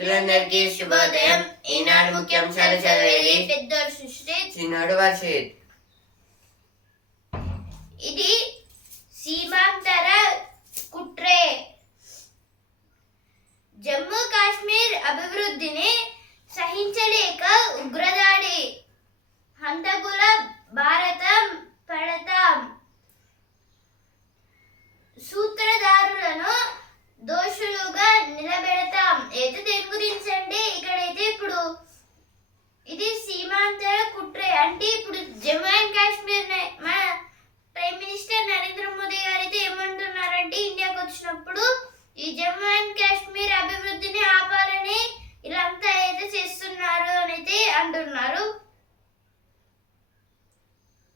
మిత్రులందరికీ శుభోదయం. ఈనాడు ముఖ్యాంశాలు చదివేది? పెద్దోడు సృష్టి చిన్నాడు వర్షిత్ ఇది సీమాంతర కుట్రే. జమ్మూ కాశ్మీర్ అభివృద్ధిని సహించలేక ఉగ్రదాడి. హంతకుల భారతం పడతాం. సూత్రధారులను దోషులుగా నిలబెడతాం. అయితే దేని గురించి అంటే ఇక్కడైతే ఇప్పుడు ఇది సీమాంతర కుట్రే. అంటే ఇప్పుడు జమ్మూ అండ్ కాశ్మీర్ మన ప్రైమ్ మినిస్టర్ నరేంద్ర మోదీ గారు అయితే ఏమంటున్నారంటే ఇండియాకి వచ్చినప్పుడు ఈ జమ్మూ అండ్ కాశ్మీర్ అభివృద్ధిని ఆపాలని వీళ్ళంతా అయితే చేస్తున్నారు అని అయితే అంటున్నారు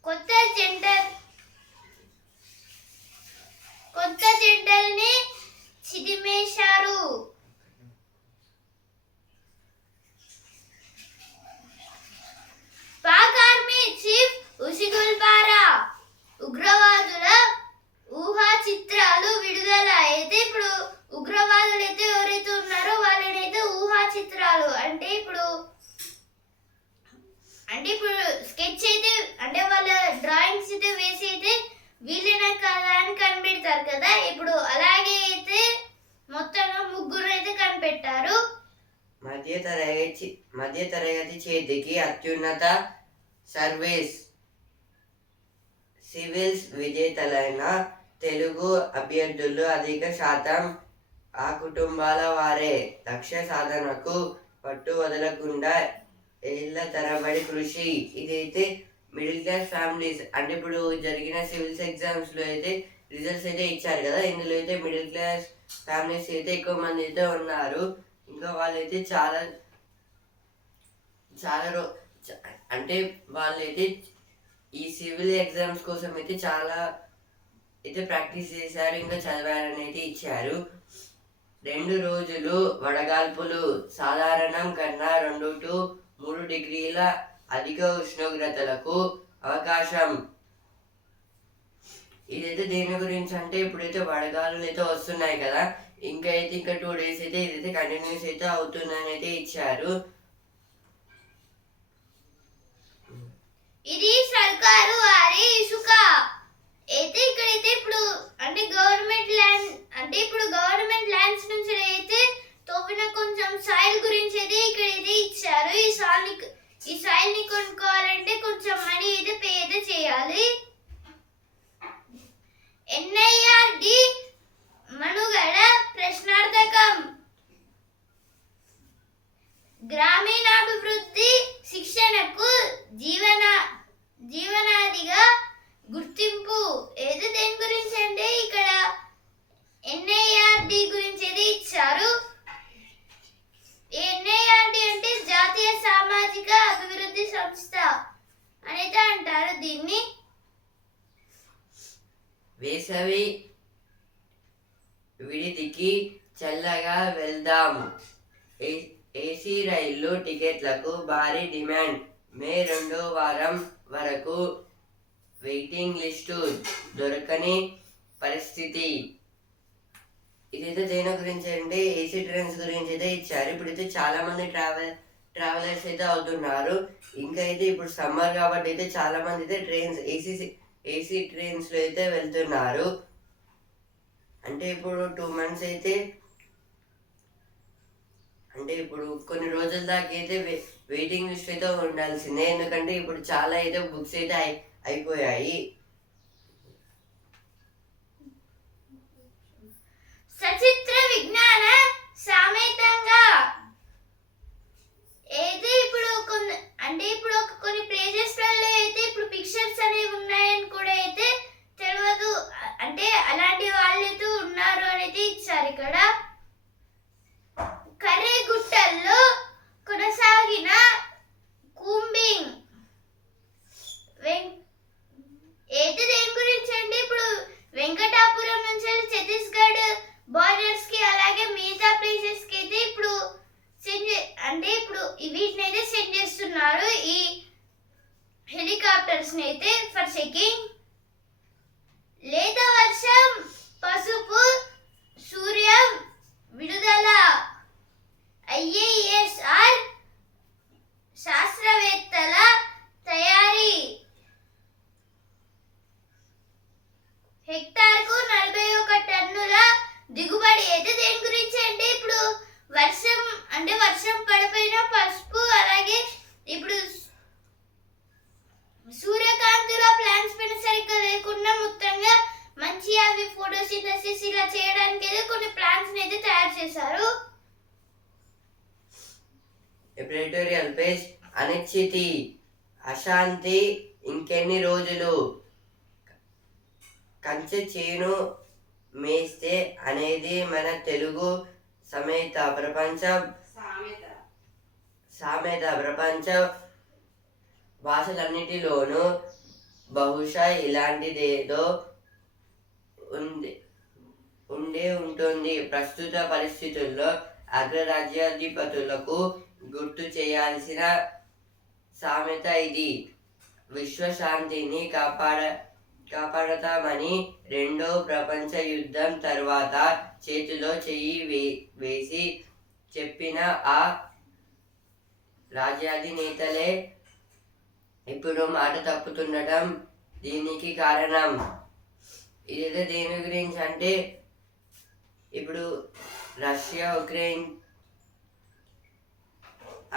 కొత్త జెండర్ కొత్త జెండర్ని చిదిమేశారు పాక్ ఆర్మీ చీఫ్ ఉసిగుల్ బారా ఉగ్రవాదుల ఊహా చిత్రాలు విడుదల అయితే ఇప్పుడు ఉగ్రవాదులు అయితే ఎవరైతే ఉన్నారో వాళ్ళనైతే ఊహా చిత్రాలు అంటే ఇప్పుడు అంటే ఇప్పుడు స్కెచ్ అయితే అంటే వాళ్ళ డ్రాయింగ్స్ అయితే వేసి అయితే వీళ్ళైనా కాదా అని కనిపెడతారు కదా ఇప్పుడు అలాగే అయితే మొత్తంగా ముగ్గురు అయితే కనిపెట్టారు మధ్య తరగతి మధ్య తరగతి చేతికి అత్యున్నత సర్వీస్ సివిల్స్ విజేతలైన తెలుగు అభ్యర్థులు అధిక శాతం ఆ కుటుంబాల వారే. లక్ష్య సాధనకు పట్టు వదలకుండా ఏళ్ళ తరబడి కృషి. ఇదైతే మిడిల్ క్లాస్ ఫ్యామిలీస్ అంటే ఇప్పుడు జరిగిన సివిల్స్ ఎగ్జామ్స్లో అయితే రిజల్ట్స్ అయితే ఇచ్చారు కదా. ఇందులో అయితే మిడిల్ క్లాస్ ఫ్యామిలీస్ అయితే ఎక్కువ మంది అయితే ఉన్నారు. ఇంకా వాళ్ళైతే చాలా చాలా రో అంటే వాళ్ళైతే ఈ సివిల్ ఎగ్జామ్స్ కోసం అయితే చాలా అయితే ప్రాక్టీస్ చేశారు ఇంకా చదివారని ఇచ్చారు. రెండు రోజులు వడగాల్పులు సాధారణం కన్నా రెండు టు మూడు డిగ్రీల అధిక ఉష్ణోగ్రతలకు అవకాశం. ఇదైతే దేని గురించి అంటే ఇప్పుడైతే వడగాలులు అయితే వస్తున్నాయి కదా ఇంకా అయితే ఇంకా టూ డేస్ అయితే ఇదైతే కంటిన్యూస్ అయితే అవుతుందని అయితే ఇచ్చారు. ఇది సర్కారు వారి ఇసుక అయితే ఇక్కడైతే ఇప్పుడు అంటే గవర్నమెంట్ ల్యాండ్ అంటే ఇప్పుడు గవర్నమెంట్ ల్యాండ్స్ నుంచి అయితే తోపిన కొంచెం సాయిల్ గురించి అయితే ఇక్కడైతే ఇచ్చారు. ఈ సాయిల్ ఈ సాయిల్ని కొనుక్కోవాలంటే కొంచెం మనీ అయితే పే అయితే చేయాలి. ఎన్ఐఆర్డి మనుగడ ప్రశ్నార్థకం. గ్రామీణాభివృద్ధి శిక్షణకు జీవన జీవనాదిగా గుర్తింపు. ఏది దేని గురించి అంటే ఇక్కడ ఎన్ఐఆర్డి గురించి అయితే ఇచ్చారు. ఎన్ఐఆర్డి అంటే జాతీయ సామాజిక అభివృద్ధి సంస్థ అనేది అంటారు దీన్ని. వేసవి విడిదికి చల్లగా వెళ్దాం ఏ- ఏసీ రైళ్ళు టికెట్లకు భారీ డిమాండ్. మే రెండో వారం వరకు వెయిటింగ్ లిస్టు దొరకని పరిస్థితి. ఇదైతే దేని గురించి అంటే ఏసీ ట్రైన్స్ గురించి అయితే ఇచ్చారు. ఇప్పుడైతే చాలా మంది ట్రావెల్ ట్రావెలర్స్ అయితే అవుతున్నారు. ఇంకా అయితే ఇప్పుడు సమ్మర్ కాబట్టి అయితే చాలా మంది అయితే ట్రైన్స్ ఏసీ ఏసీ ట్రైన్స్లో అయితే వెళ్తున్నారు. అంటే ఇప్పుడు టూ మంత్స్ అయితే అంటే ఇప్పుడు కొన్ని రోజుల దాకా అయితే వెయిటింగ్ లిస్ట్ అయితే ఉండాల్సిందే. ఎందుకంటే ఇప్పుడు చాలా అయితే బుక్స్ అయితే అయిపోయాయి Yeah. అశాంతి ఇంకెన్ని రోజులు కంచె చేను మేస్తే అనేది మన తెలుగు సమేత ప్రపంచ సామెత ప్రపంచ భాషలన్నిటిలోనూ బహుశా ఇలాంటిదేదో ఉంది ఉండే ఉంటుంది. ప్రస్తుత పరిస్థితుల్లో అగ్రరాజ్యాధిపతులకు గుర్తు చేయాల్సిన సామెత ఇది. విశ్వశాంతిని కాపాడ కాపాడతామని రెండో ప్రపంచ యుద్ధం తర్వాత చేతిలో చెయ్యి వే వేసి చెప్పిన ఆ రాజ్యాధినేతలే ఇప్పుడు మాట తప్పుతుండటం దీనికి కారణం. ఇదైతే దేని గురించి అంటే ఇప్పుడు Russia Ukraine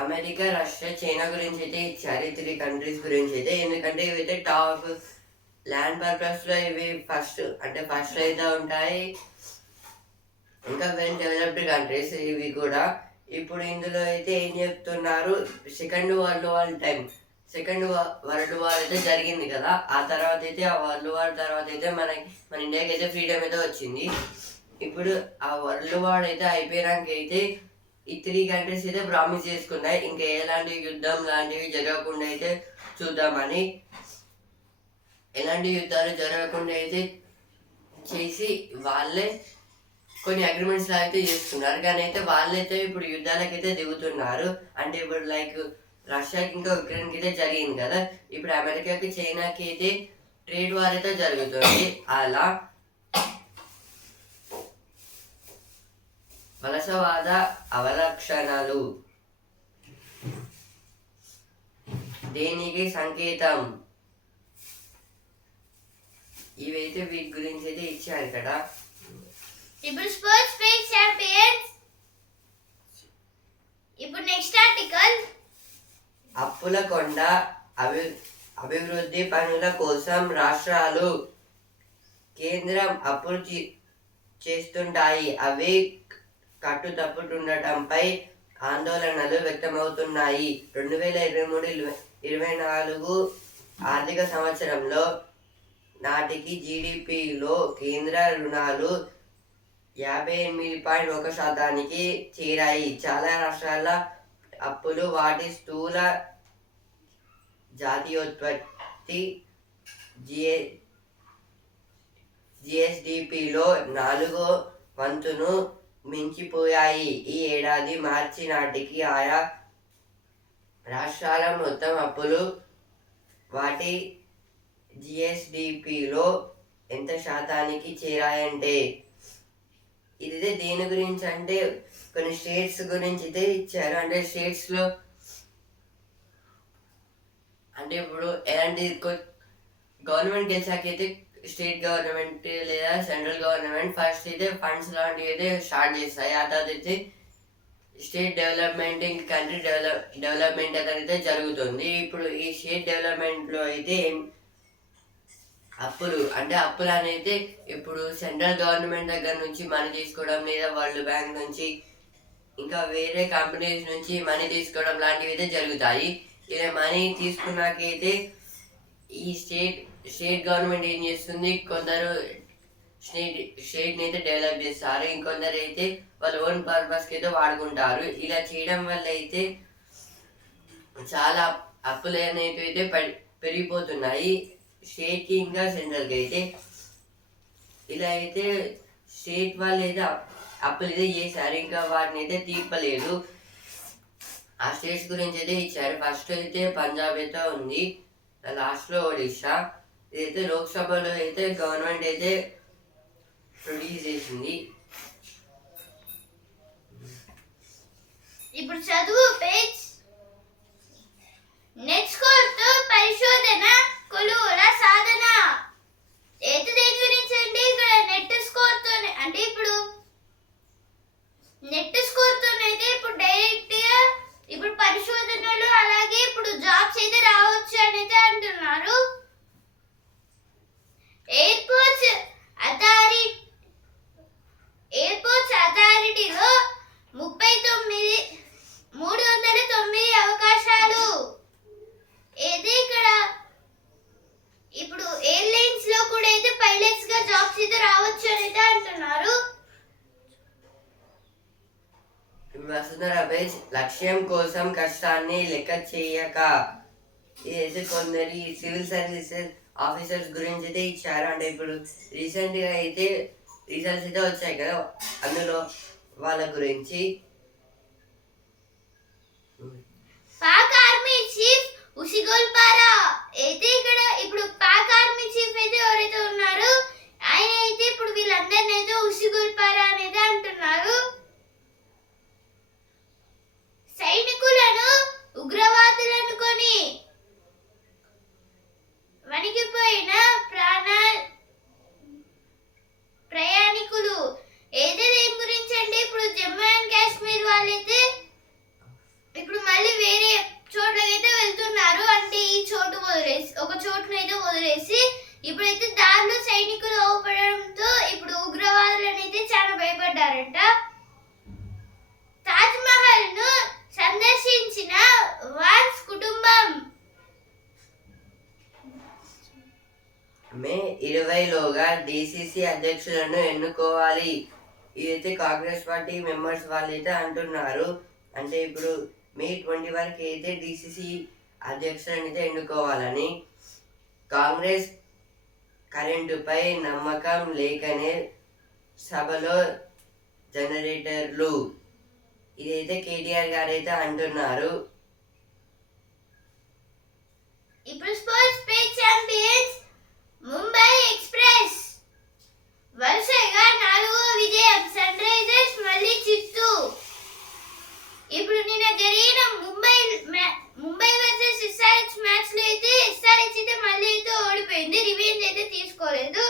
America Russia China గురించి అయితే ఇచ్చారు. ఈ త్రీ కంట్రీస్ గురించి అయితే. ఎందుకంటే ఇవైతే టాప్ ల్యాండ్ పర్పస్లో ఇవి ఫస్ట్ అంటే ఫస్ట్ అయితే ఉంటాయి. ఇంకా వెల్ డెవలప్డ్ కంట్రీస్ ఇవి కూడా. ఇప్పుడు ఇందులో అయితే ఏం చెప్తున్నారు? Second world war time second world war అయితే జరిగింది కదా. ఆ తర్వాత అయితే ఆ వరల్డ్ వార్ తర్వాత అయితే మన మన ఇండియాకి అయితే ఫ్రీడమ్ అయితే వచ్చింది. ఇప్పుడు ఆ వరల్డ్ వార్ అయితే అయిపోయాక అయితే ఈ త్రీ కంట్రీస్ అయితే ప్రామిస్ చేసుకున్నాయి ఇంకా ఎలాంటి యుద్ధం లాంటివి జరగకుండా అయితే చూద్దామని. ఎలాంటి యుద్ధాలు జరగకుండా అయితే చేసి వాళ్ళే కొన్ని అగ్రిమెంట్స్ అయితే చేస్తున్నారు కానీ అయితే వాళ్ళైతే ఇప్పుడు యుద్ధాలకైతే దిగుతున్నారు. అంటే ఇప్పుడు లైక్ రష్యాకి ఇంకా ఉక్రెయిన్కి అయితే జరిగింది కదా. ఇప్పుడు అమెరికాకి చైనాకి అయితే ట్రేడ్ వార్ అయితే జరుగుతుంది. అలా వలసవాద అవలక్షణాలు. దేనికి సంకేతం? ఇవైతే వీటి గురించి అయితే ఇచ్చారు ఇక్కడ ఇప్పుడు స్పోర్ట్స్ పేజ్ ఛాంపియన్స్. ఇప్పుడు నెక్స్ట్ ఆర్టికల్. అప్పుల కొండ అభి అభివృద్ధి పనుల కోసం రాష్ట్రాలు కేంద్రం అప్పులు చేస్తుంటాయి. అవి కట్టు తప్పుతుండటంపై ఆందోళనలు వ్యక్తమవుతున్నాయి. రెండు వేల ఇరవై మూడు ఇరవై నాలుగు ఆర్థిక సంవత్సరంలో నాటికి జీడిపిలో కేంద్ర రుణాలు యాభై ఎనిమిది పాయింట్ ఒక శాతానికి చేరాయి. చాలా రాష్ట్రాల అప్పులు వాటి స్థూల జాతీయోత్పత్తి జిఏ జిఎస్డిపిలో నాలుగో వంతును మించిపోయాయి. ఈ ఏడాది మార్చి నాటికి ఆయా రాష్ట్రాల మొత్తం అప్పులు వాటి జిఎస్డిపిలో ఎంత శాతానికి చేరాయంటే ఇది దేని గురించి అంటే కొన్ని స్టేట్స్ గురించి అయితే ఇచ్చారు. అంటే స్టేట్స్లో అంటే ఇప్పుడు ఎలాంటి గవర్నమెంట్ గెలిచాకైతే స్టేట్ గవర్నమెంట్ లేదా సెంట్రల్ గవర్నమెంట్ ఫస్ట్ అయితే ఫండ్స్ లాంటివి అయితే స్టార్ట్ చేస్తాయి. ఆ తర్వాత అయితే స్టేట్ డెవలప్మెంట్ ఇంక కంట్రీ డెవలప్ డెవలప్మెంట్ అయితే జరుగుతుంది. ఇప్పుడు ఈ స్టేట్ డెవలప్మెంట్లో అయితే అప్పులు అంటే అప్పులు అనేది ఇప్పుడు సెంట్రల్ గవర్నమెంట్ దగ్గర నుంచి మనీ తీసుకోవడం లేదా వరల్డ్ బ్యాంక్ నుంచి ఇంకా వేరే కంపెనీస్ నుంచి మనీ తీసుకోవడం లాంటివి అయితే జరుగుతాయి. ఇలా మనీ తీసుకున్నాకైతే ఈ స్టేట్ స్టేట్ గవర్నమెంట్ ఏం చేస్తుంది? కొందరు స్టేట్ స్టేట్ని అయితే డెవలప్ చేస్తారు. ఇంకొందరు అయితే వాళ్ళ ఓన్ పర్పస్కి అయితే వాడుకుంటారు. ఇలా చేయడం వల్ల అయితే చాలా అప్పులు అనేవి అయితే పెరిగిపోతున్నాయి. స్టేట్కి ఇంకా సెంట్రల్కి అయితే. ఇలా అయితే స్టేట్ వాళ్ళు అయితే అప్పులు అయితే చేశారు. ఇంకా వాటిని అయితే తీర్పలేదు. ఆ స్టేట్స్ గురించి అయితే ఇచ్చారు. ఫస్ట్ అయితే పంజాబ్ అయితే ఉంది. లాస్ట్లో ఒడిషా అయితే లోక్సభలో అయితే గవర్నమెంట్ అయితే ప్రొడ్యూస్ చేసింది. ఇప్పుడు చదువు పేజ్. నేర్చుకోవడంతో పరిశోధన కొలువుల సాధన. ఏది దేని గురించి అంటే ఇక్కడ నెట్ స్కోర్తో అంటే ఇప్పుడు నెట్ స్కోర్తో అయితే ఇప్పుడు డైరెక్ట్గా ఇప్పుడు పరిశోధనలు అలాగే ఇప్పుడు జాబ్స్ అయితే రావచ్చు అని అయితే అంటున్నారు. అని లెక్క చేయక ఏది కొందరి సివిల్ సర్వీసెస్ ఆఫీసర్స్ గురించి అయితే ఇచ్చారు. అంటే ఇప్పుడు రీసెంట్గా అయితే రిజల్ట్స్ అయితే వచ్చాయి కదా అందులో వాళ్ళ గురించి. పాక్ ఆర్మీ చీఫ్ ఉసిగోల్పారా అయితే ఇక్కడ ఇప్పుడు పాక్ ఆర్మీ చీఫ్ అయితే ఎవరైతే ఉన్నారు ఆయన అయితే ఇప్పుడు వీళ్ళందరిని అయితే ఉసిగోల్పారా అనేది అంటున్నారు. సైనికులను ఉగ్రవాదులను కొని వణికిపోయిన ప్రాణ ప్రయాణికులు. అయితే దేని గురించి అంటే ఇప్పుడు జమ్మూ అండ్ కాశ్మీర్ వాళ్ళైతే ఇప్పుడు మళ్ళీ వేరే చోట్లకైతే వెళ్తున్నారు. అంటే ఈ చోటు వదిలేసి ఒక చోటునైతే వదిలేసి ఇప్పుడైతే దారిలో సైనికులు అవపడడంతో ఇప్పుడు ఉగ్రవాదులను అయితే చాలా భయపడ్డారంట. మే ఇరవైలోగా డిసిసి అధ్యక్షులను ఎన్నుకోవాలి. ఇదైతే కాంగ్రెస్ పార్టీ మెంబర్స్ వాళ్ళైతే అంటున్నారు. అంటే ఇప్పుడు మే ట్వంటీ వరకు అయితే డిసిసి అధ్యక్షులను అయితే ఎన్నుకోవాలని. కాంగ్రెస్ కరెంటుపై నమ్మకం లేకనే సభలో జనరేటర్లు ఇదైతే కేటీఆర్ గారు అయితే అంటున్నారు. ఇప్పుడు స్పోర్ట్స్ పేజ్ ముంబై ఎక్స్ప్రెస్. వరుసగా నాలుగో విజయం. సన్ రైజర్స్ మళ్ళీ చిత్తూ. ఇప్పుడు నిన్న జరిగిన ముంబై మ్యా- ముంబై వర్సెస్ ఎస్ఆర్హెచ్ మ్యాచ్లో అయితే ఎస్ఆర్హెచ్ అయితే మళ్ళీ అయితే ఓడిపోయింది రివెంజ్ అయితే తీసుకోలేదు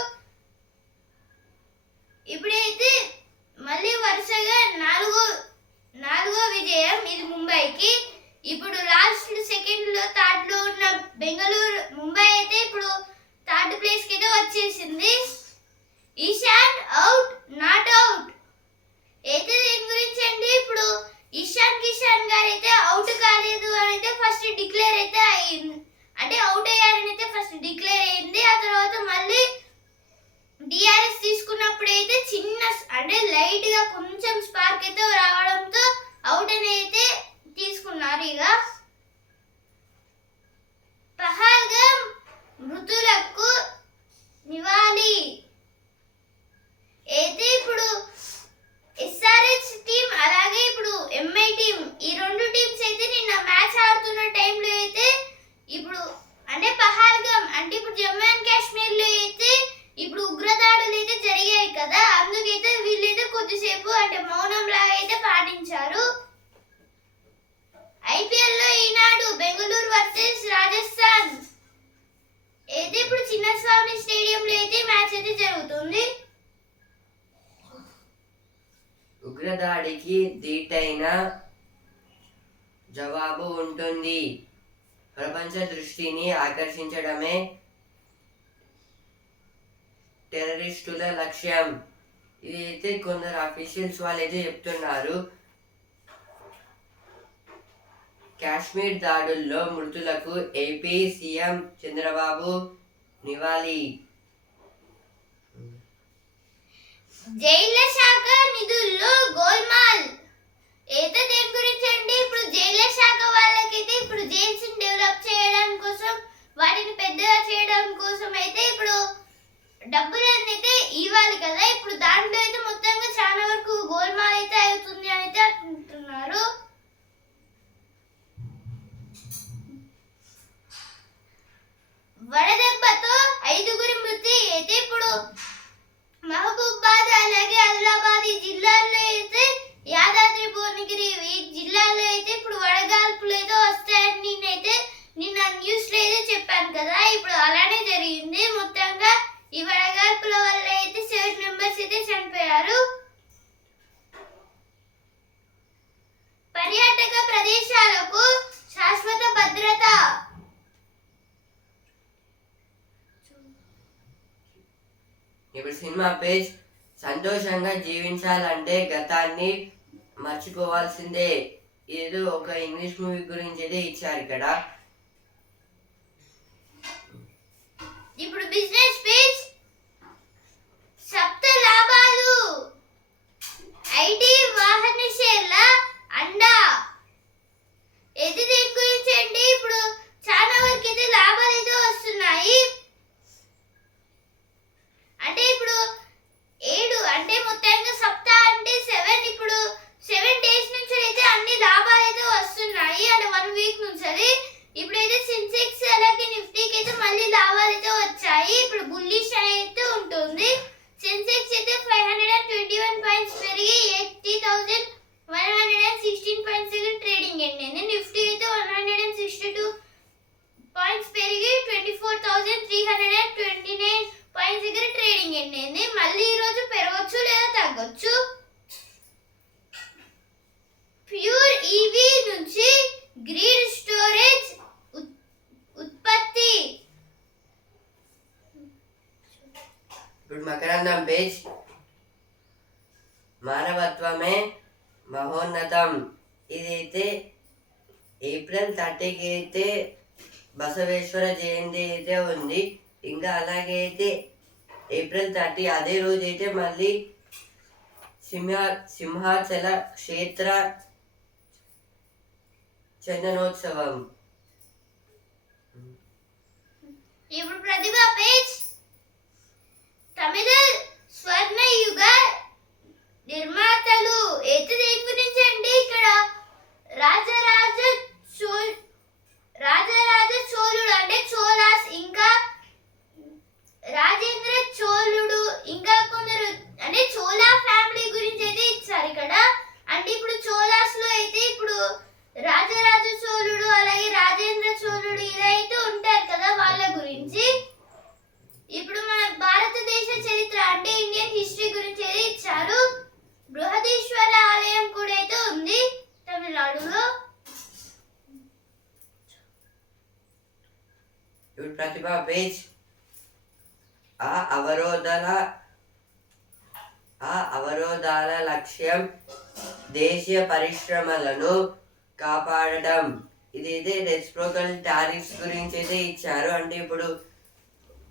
ఇప్పుడైతే మళ్ళీ వరుసగా నాలుగో నాలుగో విజయం ఇది ముంబైకి ఇప్పుడు లాస్ట్ సెకండ్లో థర్డ్లో ఉన్న బెంగళూరు ముంబై అయితే ఇప్పుడు థర్డ్ ప్లేస్కి అయితే వచ్చేసింది ఈశాన్ అవుట్ నాట్ అవుట్ అయితే దీని గురించి అంటే ఇప్పుడు ఇషాన్ కిషాన్ గారు అయితే అవుట్ కాలేదు అని అయితే ఫస్ట్ డిక్లేర్ అయితే అయింది అంటే అవుట్ అయ్యారని అయితే ఫస్ట్ డిక్లేర్ అయింది ఆ తర్వాత మళ్ళీ డిఆర్ఎస్ తీసుకున్నప్పుడు అయితే చిన్న అంటే లైట్గా కొంచెం స్పార్క్ అయితే రావడంతో అవుట్ అని అయితే తీసుకున్నారు ఇక పహల్గం మృతులకు నివాళి అయితే ఇప్పుడు ఎస్ఆర్హెచ్ టీం అలాగే ఇప్పుడు ఎంఐ టీం ఈ రెండు టీమ్స్ అయితే నిన్న మ్యాచ్ ఆడుతున్న టైంలో అయితే ఇప్పుడు అంటే పహాల్గం అంటే ఇప్పుడు జమ్మూ అండ్ కాశ్మీర్లో అయితే ఇప్పుడు ఉగ్రదాడులు అయితే జరిగాయి కదా అందుకైతే వీళ్ళైతే కొద్దిసేపు అంటే మౌనం లాగా అయితే పాటించారు ఐపీఎల్లో ఈనాడు బెంగళూరు వర్సెస్ రాజస్థాన్ అయితే ఇప్పుడు చిన్నస్వామి స్టేడియంలో అయితే మ్యాచ్ అయితే జరుగుతుంది ఉగ్రదాడికి దీటైన జవాబు ఉంటుంది ప్రపంచ దృష్టిని ఆకర్షించడమే టెర్రరిస్టుల లక్ష్యం ఇది అయితే కొందరు అఫీషియల్స్ వాళ్ళు అయితే చెప్తున్నారు. కాశ్మీర్ దాడుల్లో మృతులకు ఏపీ సీఎం చంద్రబాబు నివాళి. జైళ్ళ శాఖ నిధుల్లో గోల్మాల్. అయితే దేని గురించి అండి? ఇప్పుడు జైళ్ళ శాఖ వాళ్ళకైతే ఇప్పుడు జైల్స్ డెవలప్ చేయడం కోసం వాటిని పెద్దగా చేయడం కోసం అయితే ఇప్పుడు డబ్బులు అయితే ఇవ్వాలి కదా. ఇప్పుడు దాంట్లో అయితే మొత్తంగా చాలా వరకు గోల్మాల్ అయితే అవుతుంది అని అయితే అంటున్నారు వడదెబ్బతో ఐదుగురి మృతి అయితే ఇప్పుడు మహబూబాద్ అలాగే ఆదిలాబాద్ ఈ జిల్లాల్లో అయితే యాదాద్రి భువనగిరి ఈ జిల్లాల్లో అయితే ఇప్పుడు వడగాల్పులు అయితే వస్తాయని నేనైతే నిన్న న్యూస్లో అయితే చెప్పాను కదా ఇప్పుడు అలానే జరిగింది మొత్తంగా ఈ వడగాల్పుల వల్ల అయితే సెవెన్ మెంబర్స్ అయితే చనిపోయారు పర్యాటక ప్రదేశాలకు శాశ్వత భద్రత ఇప్పుడు లోపేజ్ సంతోషంగా జీవించాలంటే గతాన్ని మర్చిపోవాల్సిందే. ఏదో ఒక ఇంగ్లీష్ మూవీ గురించి అయితే ఇచ్చారు ఇక్కడ. ఇప్పుడు బిజినెస్ స్పీచ్ సప్త లాభాలు. ఐటీ వాహన షేర్ల అండా. అయితే దీని గురించి అండి ఇప్పుడు చాలా వరకు అయితే లాభాలు అయితే వస్తున్నాయి అంటే ఇప్పుడు ఏడు అంటే మొత్తంగా సప్తా అంటే సెవెన్ ఇప్పుడు సెవెన్ డేస్ నుంచి అయితే అన్ని లాభాలు అయితే వస్తున్నాయి అంటే వన్ వీక్ నుంచి అది ఇప్పుడైతే సెన్సెక్స్ అలాగే నిఫ్టీకి అయితే మళ్ళీ లాభాలు అయితే వచ్చాయి ఇప్పుడు బుల్లిష్ అయితే ఉంటుంది సెన్సెక్స్ అయితే five hundred and twenty one points పెరిగి eighty thousand one hundred and sixteen points దగ్గర ట్రేడింగ్ అయింది నిఫ్టీ అయితే one hundred and sixty two points పెరిగి twenty four thousand three hundred and twenty nine points దగ్గర trading అయింది మళ్ళీ ఈ రోజు పెరగచ్చు లేదా తగ్గొచ్చు ప్యూర్ ఈవీ నుంచి గ్రీడ్ స్టోరేజ్ ఉత్- ఉత్పత్తి ఇప్పుడు మకరందం పేజ్ మానవత్వమే మహోన్నతం. ఇదైతే ఏప్రిల్ థర్టీకి అయితే బసవేశ్వర జయంతి అయితే ఉంది. ఇంకా అలాగే అయితే ఏప్రిల్ థర్టీ అదే రోజు అయితే మళ్ళీ సింహ సింహాచల క్షేత్ర చందనోత్సవం. ఇప్పుడు ప్రతిభ పేజ్ తమిళ స్వర్ణ యుగ నిర్మాతలు అయితే దేని గురించి అండి ఇక్కడ. రాజరాజ చోల్ రాజరాజ చోళుడు అంటే చోళాస్. ఇంకా రాజేంద్ర చోళుడు ఇంకా కొందరు అంటే చోళా ఫ్యామిలీ గురించి అయితే ఇచ్చారు ఇక్కడ. అంటే ఇప్పుడు చోళాస్లో అయితే ఇప్పుడు రాజరాజ చోళుడు అలాగే రాజేంద్ర చోళుడు ఇదైతే ఉంటారు కదా వాళ్ళ గురించి ఇప్పుడు మన భారతదేశ చరిత్ర అంటే ఇండియన్ హిస్టరీ గురించి అయితే ఇచ్చారు బృహదీశ్వర ఆలయం కూడా అయితే ఉంది తమిళనాడులో ఇప్పుడు ప్రతిభ పేజ్ ఆ అవరోధాల ఆ అవరోధాల లక్ష్యం దేశీయ పరిశ్రమలను కాపాడడం. ఇదైతే రెసిప్రోకల్ టారిఫ్స్ గురించి అయితే ఇచ్చారు. అంటే ఇప్పుడు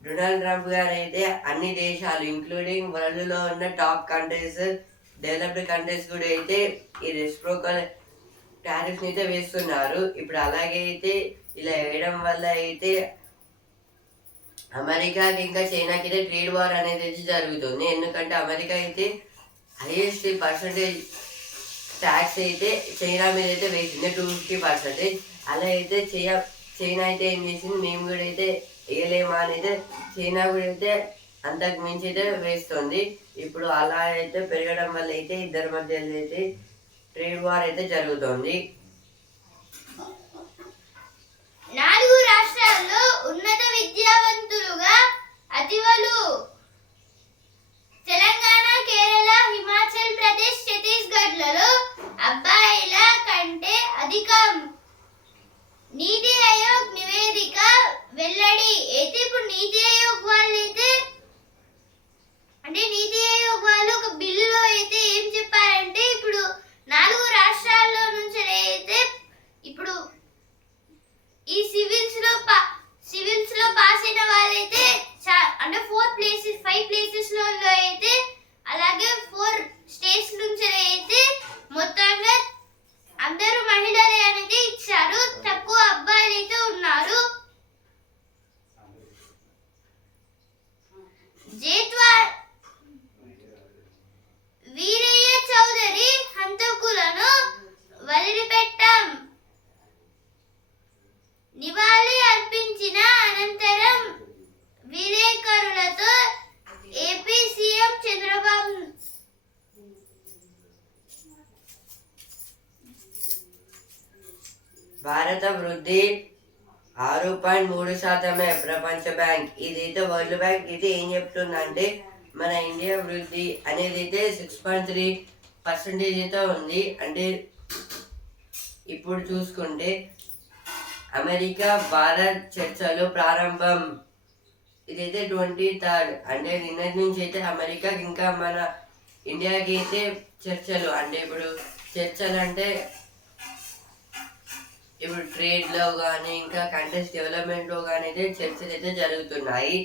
డొనాల్డ్ ట్రంప్ గారు అయితే అన్ని దేశాలు ఇంక్లూడింగ్ వరల్డ్లో ఉన్న టాప్ కంట్రీస్ డెవలప్డ్ కంట్రీస్ కూడా అయితే ఈ రెసిప్రోకల్ టారిఫ్స్ అయితే వేస్తున్నారు. ఇప్పుడు అలాగే అయితే ఇలా వేయడం వల్ల అయితే అమెరికాకి ఇంకా చైనాకి అయితే ట్రేడ్ వార్ అనేది అయితే జరుగుతుంది. ఎందుకంటే అమెరికా అయితే హైయెస్ట్ పర్సంటేజ్ ట్యాక్స్ అయితే చైనా మీద అయితే వేసింది టూ ఫిఫ్టీ పర్సెంటేజ్ అలా అయితే చైనా చైనా అయితే ఏం చేసింది? మేము కూడా అయితే వేయలేమా అని అయితే చైనా కూడా అయితే అంతకు మించి అయితే వేస్తుంది. ఇప్పుడు అలా అయితే పెరగడం వల్ల అయితే ఇద్దరి మధ్య అయితే ట్రేడ్ వార్ అయితే జరుగుతుంది. నాలుగు రాష్ట్రాల్లో ఉన్నత విద్యావంతులుగా అతివలు. తెలంగాణ కేరళ హిమాచల్ ప్రదేశ్ ఛత్తీస్గఢ్లలో అబ్బాయిల కంటే అధికం. నీతి ఆయోగ్ నివేదిక వెల్లడి. అయితే ఇప్పుడు నీతి ఆయోగ్ వాళ్ళు అయితే అంటే నీతి ఆయోగ్ వాళ్ళు ఒక బిల్లులో అయితే ఏం చెప్పారు ఇప్పుడు నాలుగు రాష్ట్రాల్లో నుంచి అయితే ఇప్పుడు ఈ సివిల్స్లో పా సివిల్స్లో పాస్ అయిన వాళ్ళైతే చా- అంటే ఫోర్ ప్లేసెస్ ఫైవ్ ప్లేసెస్లో అయితే అలాగే ఫోర్ స్టేట్స్ నుంచి అయితే మొత్తంగా అందరూ మహిళలే అనేది ఇచ్చారు తక్కువ అబ్బాయిలు అయితే ఉన్నారు జేత్వా వీరయ్య చౌదరి హంతకులను వదిలిపెట్టాం నివాళి అర్పించిన అనంతరం విలేకరులతో ఏపీ సీఎం చంద్రబాబు భారత వృద్ధి. ఆరు పాయింట్ మూడు శాతమే ప్రపంచ బ్యాంక్. ఇదైతే వరల్డ్ బ్యాంక్ అయితే ఏం చెప్తుందంటే మన ఇండియా వృద్ధి అనేది అయితే సిక్స్ పాయింట్ త్రీ పర్సెంటేజ్ అయితే ఉంది. అంటే ఇప్పుడు చూసుకుంటే అమెరికా భారత్ చర్చలు ప్రారంభం. ఇదైతే ట్వంటీ థర్డ్. అంటే నిన్నటి నుంచి అయితే అమెరికాకి ఇంకా మన ఇండియాకి అయితే చర్చలు. అంటే ఇప్పుడు చర్చలు అంటే ఇప్పుడు ట్రేడ్లో కానీ ఇంకా కంట్రీస్ డెవలప్మెంట్లో కానీ అయితే చర్చలు అయితే జరుగుతున్నాయి.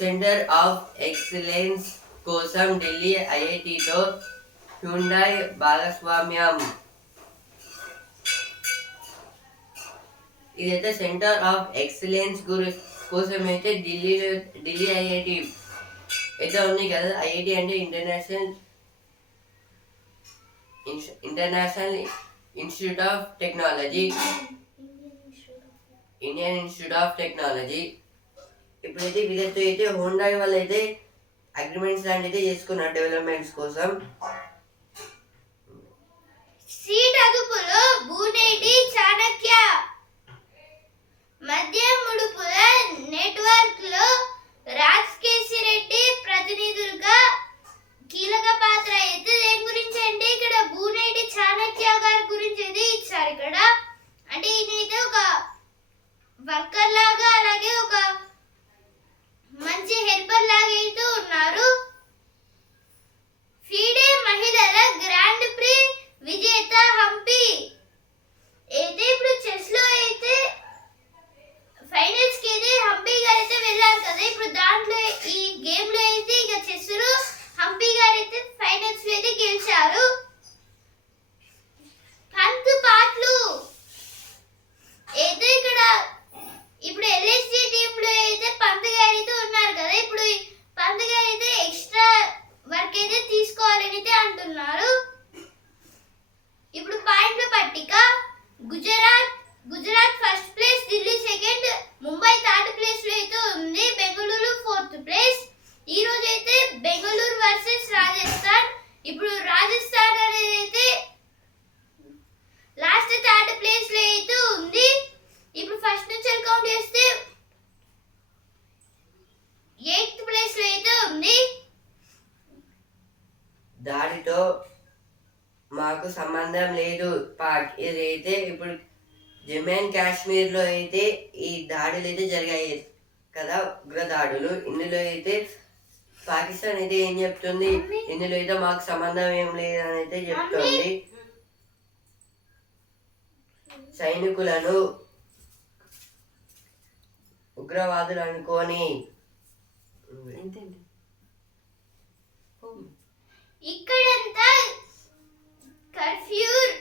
సెంటర్ ఆఫ్ ఎక్సలెన్స్ కోసం ఢిల్లీ ఐఐటితో హ్యుండాయ్ భాగస్వామ్యం. ఇదైతే సెంటర్ ఆఫ్ ఎక్సలెన్స్ గురి కోసం అయితే ఢిల్లీలో ఢిల్లీ ఐఐటి అయితే ఉంది కదా. ఐఐటి అంటే international international institute of technology Indian institute of technology ఇప్పుడైతే వీళ్ళతో అయితే హోండాయ్ వాళ్ళు అయితే అగ్రిమెంట్స్ లాంటివి అయితే చేసుకున్నారు డెవలప్మెంట్స్ కోసం. సీట్ అదుపులో భూనేటి చాణక్య. మధ్య ముడుపుల నెట్వర్క్లో రాజకేశి రెడ్డి ప్రతినిధులుగా కీలక పాత్ర అయితే దేని గురించి అంటే ఇక్కడ భూనేటి చాణక్య గారి గురించి అయితే ఇచ్చారు ఇక్కడ. అంటే ఈయన అయితే ఒక వర్కర్ లాగా అలాగే ఒక మంచి హెల్పర్ లాగా అయితే ఉన్నారు. ఫీడే మహిళ గ్రాండ్ ప్రీ విజేత హంపి అయితే ఇప్పుడు చెస్లో అయితే ఫైనల్స్కి అయితే హంపి గారు అయితే వెళ్ళారు కదా ఇప్పుడు దాంట్లో ఈ గేమ్లో అయితే ఇక చెస్లో హంపి గారు అయితే ఫైనల్స్లో అయితే గెలిచారు పంత్ పాటలు అయితే ఇక్కడ ఇప్పుడు ఎల్ఎస్జి టీమ్లో అయితే పంత్ గారు అయితే ఉన్నారు కదా ఇప్పుడు ఈ పంత్ గారు అయితే ఎక్స్ట్రా వర్క్ అయితే తీసుకోవాలని అయితే అంటున్నారు ఇప్పుడు పాయింట్ల పట్టిక Gujarat Gujarat first place Delhi second Mumbai third ప్లేస్లో అయితే ఉంది బెంగళూరు ఫోర్త్ ప్లేస్ ఈ రోజు అయితే బెంగళూరు వర్సెస్ రాజస్థాన్ ఇప్పుడు రాజస్థాన్ అనేది అయితే లాస్ట్ థర్డ్ ప్లేస్లో అయితే ఉంది ఇప్పుడు ఫస్ట్ నుంచి కౌంట్ చేస్తే ఎయిత్ ప్లేస్లో అయితే ఉంది దాడితో నాకు సంబంధం లేదు. పాక్ ఇదైతే ఇప్పుడు జమ్మూ అండ్ కాశ్మీర్లో అయితే ఈ దాడులు అయితే జరిగాయి కదా ఉగ్ర దాడులు. ఇందులో అయితే పాకిస్తాన్ అయితే ఏం చెప్తుంది? ఇందులో అయితే మాకు సంబంధం ఏం లేదని అయితే చెప్తుంది. సైనికులను ఉగ్రవాదులు అనుకొని ఇక్కడంతా కర్ఫ్యూర్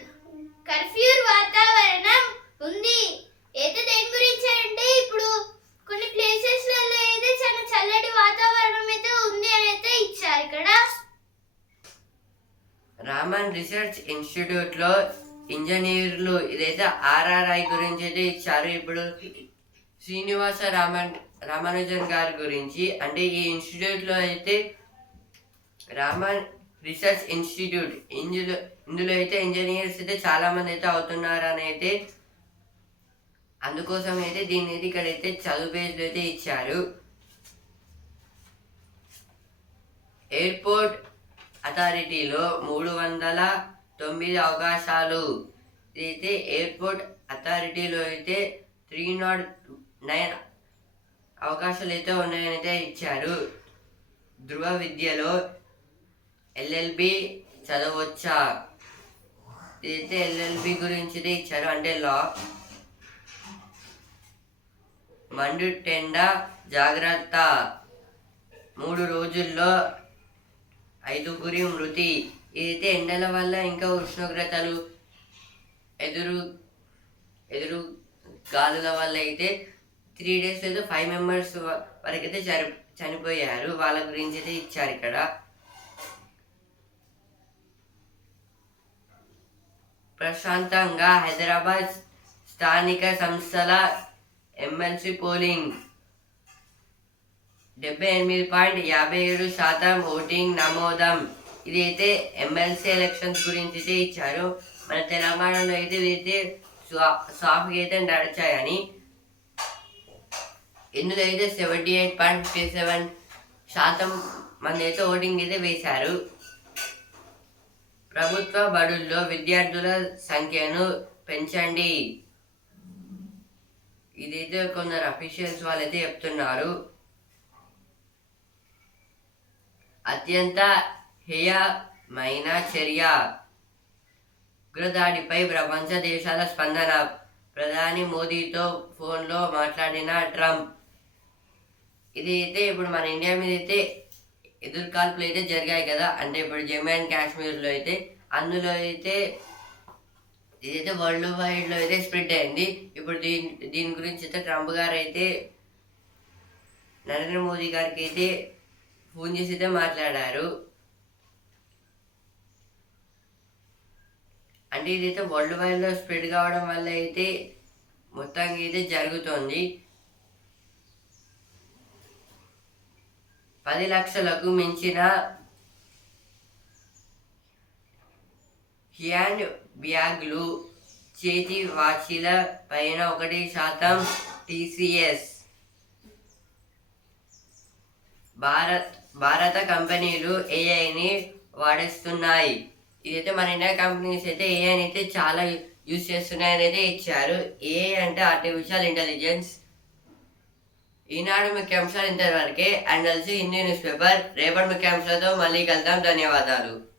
కర్ఫ్యూర్ వాతావరణం ఉంది. అయితే దేని గురించి అంటే ఇప్పుడు కొన్ని ప్లేసెస్లలో అయితే చాలా చల్లటి వాతావరణం అయితే ఉంది అని అయితే ఇచ్చారు ఇక్కడ. రామన్ రీసెర్చ్ ఇన్స్టిట్యూట్లో ఇంజనీర్లు ఇదైతే ఆర్ఆర్ఐ గురించి అయితే ఇచ్చారు. ఇప్పుడు శ్రీనివాస రామన్ రామానుజన్ గారి గురించి. అంటే ఈ ఇన్స్టిట్యూట్లో అయితే రామన్ రీసెర్చ్ ఇన్స్టిట్యూట్. ఇందులో ఇందులో అయితే ఇంజనీర్స్ అయితే చాలామంది అయితే అవుతున్నారు అని అయితే అందుకోసం అయితే దీన్ని అయితే ఇక్కడైతే చదువు పేజ్లు అయితే ఇచ్చారు. ఎయిర్పోర్ట్ అథారిటీలో మూడు వందల తొమ్మిది అవకాశాలు. ఇదైతే ఎయిర్పోర్ట్ అథారిటీలో అయితే త్రీ నాట్ నైన్ అవకాశాలు అయితే ఉన్నాయని అయితే ఇచ్చారు. ధృవ విద్యలో ఎల్ఎల్బి చదవచ్చా? ఇదైతే ఎల్ఎల్బి గురించిది ఇచ్చారు. అంటే లా. మండు టెండ జాగ్రత్త. మూడు రోజుల్లో ఐదుగురి మృతి. ఇదైతే ఎండల వల్ల ఇంకా ఉష్ణోగ్రతలు ఎదురు ఎదురు గాలుల వల్ల అయితే త్రీ డేస్ అయితే ఫైవ్ మెంబర్స్ వరకు అయితే చని చనిపోయారు. వాళ్ళ గురించి అయితే ఇచ్చారు ఇక్కడ. ప్రశాంతంగా హైదరాబాద్ స్థానిక సంస్థల ఎమ్మెల్సీ పోలింగ్. డెబ్బై ఎనిమిది పాయింట్ యాభై ఏడు శాతం ఓటింగ్ నమోదం. ఇదైతే ఎమ్మెల్సీ ఎలక్షన్స్ గురించి అయితే ఇచ్చారు. మన తెలంగాణలో అయితే ఇదైతే సాఫ్ట్గా అయితే నడిచాయని. ఇందులో అయితే seventy eight point fifty seven శాతం మంది అయితే ఓటింగ్ అయితే వేశారు. ప్రభుత్వ బడుల్లో విద్యార్థుల సంఖ్యను పెంచండి. ఇదైతే కొందరు అఫీషియల్స్ వాళ్ళైతే చెప్తున్నారు. అత్యంత హేయమైన చర్య. ఉగ్రదాడిపై ప్రపంచ దేశాల స్పందన. ప్రధాని మోదీతో ఫోన్లో మాట్లాడిన ట్రంప్. ఇది అయితే ఇప్పుడు మన ఇండియా మీద అయితే ఎదురుకాల్పులు అయితే జరిగాయి కదా. అంటే ఇప్పుడు జమ్మూ అండ్ కాశ్మీర్లో అయితే అందులో అయితే ఇదైతే వరల్డ్ వైడ్లో అయితే స్ప్రెడ్ అయింది. ఇప్పుడు దీని దీని గురించి అయితే ట్రంప్ గారు అయితే నరేంద్ర మోదీ గారికి అయితే ఫోన్ చేసి అయితే మాట్లాడారు. అంటే ఇదైతే వరల్డ్ వైడ్లో స్ప్రెడ్ కావడం వల్ల అయితే మొత్తంగా అయితే జరుగుతుంది. పది లక్షలకు మించిన హ్యాండ్ బ్యాగ్లు చేతి వాచీల పైన ఒకటి శాతం టీసీఎస్. భారత్ భారత కంపెనీలు ఏఐని వాడేస్తున్నాయి. ఇదైతే మన ఇండియా కంపెనీస్ అయితే ఏఐని అయితే చాలా యూజ్ చేస్తున్నాయని అయితే ఇచ్చారు. ఏఐ అంటే ఆర్టిఫిషియల్ ఇంటెలిజెన్స్ ఈనాడు ముఖ్యాంశాలు ఇంతవరకే అండ్ కలిసి హిందీ న్యూస్ పేపర్ రేపటి ముఖ్యాంశాలతో మళ్ళీ కలుద్దాం. ధన్యవాదాలు.